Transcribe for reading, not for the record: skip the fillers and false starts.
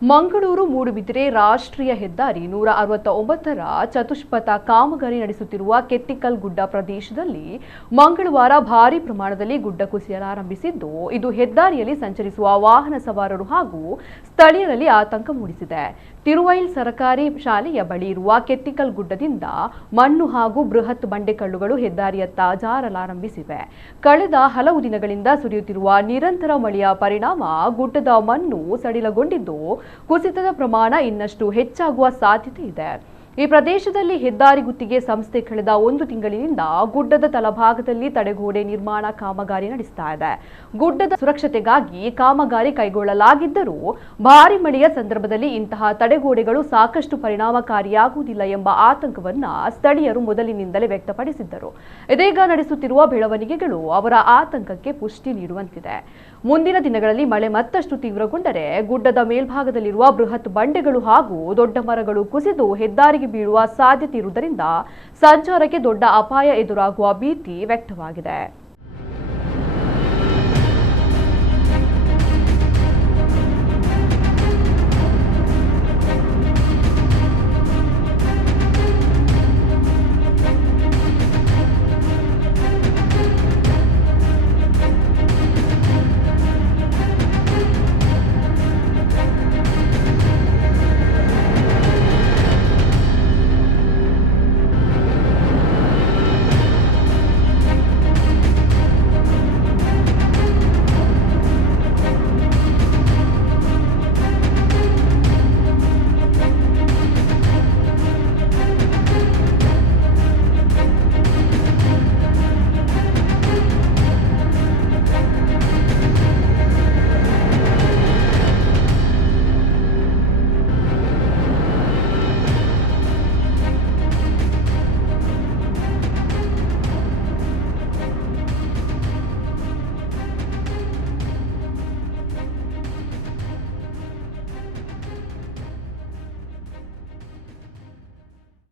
ಮಂಗಳೂರು ಮೂಡುಬಿದಿರೆ ರಾಷ್ಟ್ರೀಯ ಹೆದ್ದಾರಿ 169ರ ಚತುಷ್ಪಥ ಕಾಮಗಾರಿ ನಡೆಸುತ್ತಿರುವ ಕೆತ್ತಿಕಲ್ ಗುಡ್ಡ ಪ್ರದೇಶದಲ್ಲಿ ಮಂಗಳವಾರ ಭಾರೀ ಪ್ರಮಾಣದಲ್ಲಿ ಗುಡ್ಡ ಕುಸಿಯಲಾರಂಭಿಸಿದ್ದು, ಇದು ಹೆದ್ದಾರಿಯಲ್ಲಿ ಸಂಚರಿಸುವ ವಾಹನ ಸವಾರರು ಹಾಗೂ ಸ್ಥಳೀಯರಲ್ಲಿ ಆತಂಕ ಮೂಡಿಸಿದೆ. ತಿರುವೈಲ್ ಸರ್ಕಾರಿ ಶಾಲೆಯ ಬಳಿ ಇರುವ ಕೆತ್ತಿಕಲ್ ಗುಡ್ಡದಿಂದ ಮಣ್ಣು ಹಾಗೂ ಬೃಹತ್ ಬಂಡೆಕಲ್ಲುಗಳು ಹೆದ್ದಾರಿಯತ್ತ ಜಾರಲಾರಂಭಿಸಿವೆ. ಕಳೆದ ಹಲವು ದಿನಗಳಿಂದ ಸುರಿಯುತ್ತಿರುವ ನಿರಂತರ ಮಳೆಯ ಪರಿಣಾಮ ಗುಡ್ಡದ ಮಣ್ಣು ಸಡಿಲಗೊಂಡಿದ್ದು, ಕುಸಿತದ ಪ್ರಮಾಣ ಇನ್ನಷ್ಟು ಹೆಚ್ಚಾಗುವ ಸಾಧ್ಯತೆ ಇದೆ. ಈ ಪ್ರದೇಶದಲ್ಲಿ ಹೆದ್ದಾರಿ ಗುತ್ತಿಗೆ ಸಂಸ್ಥೆ ಕಳೆದ 1 ತಿಂಗಳಿನಿಂದ ಗುಡ್ಡದ ತಳಭಾಗದಲ್ಲಿ ತಡೆಗೋಡೆ ನಿರ್ಮಾಣ ಕಾಮಗಾರಿ ನಡೆಸ್ತಾ ಇದೆ. ಗುಡ್ಡದ ಸುರಕ್ಷತೆಗಾಗಿ ಕಾಮಗಾರಿ ಕೈಗೊಳ್ಳಲಾಗಿದ್ದರೂ ಭಾರಿ ಮಳೆಯ ಸಂದರ್ಭದಲ್ಲಿ ಇಂತಹ ತಡೆಗೋಡೆಗಳು ಸಾಕಷ್ಟು ಪರಿಣಾಮಕಾರಿಯಾಗುವುದಿಲ್ಲ ಎಂಬ ಆತಂಕವನ್ನ ಸ್ಥಳೀಯರು ಮೊದಲಿನಿಂದಲೇ ವ್ಯಕ್ತಪಡಿಸಿದ್ದರು. ಇದೀಗ ನಡೆಸುತ್ತಿರುವ ಬೆಳವಣಿಗೆಗಳು ಅವರ ಆತಂಕಕ್ಕೆ ಪುಷ್ಟಿ ನೀಡುವಂತಿದೆ. ಮುಂದಿನ ದಿನಗಳಲ್ಲಿ ಮಳೆ ಮತ್ತಷ್ಟು ತೀವ್ರಗೊಂಡರೆ ಗುಡ್ಡದ ಮೇಲ್ಭಾಗದಲ್ಲಿರುವ ಬೃಹತ್ ಬಂಡೆಗಳು ಹಾಗೂ ದೊಡ್ಡ ಮರಗಳು ಕುಸಿದು ಹೆದ್ದಾರಿಗೆ ಬೀಳುವ ಸಾಧ್ಯತೆ ಇರುವುದರಿಂದ ಸಂಚಾರಕ್ಕೆ ದೊಡ್ಡ ಅಪಾಯ ಎದುರಾಗುವ ಭೀತಿ ವ್ಯಕ್ತವಾಗಿದೆ.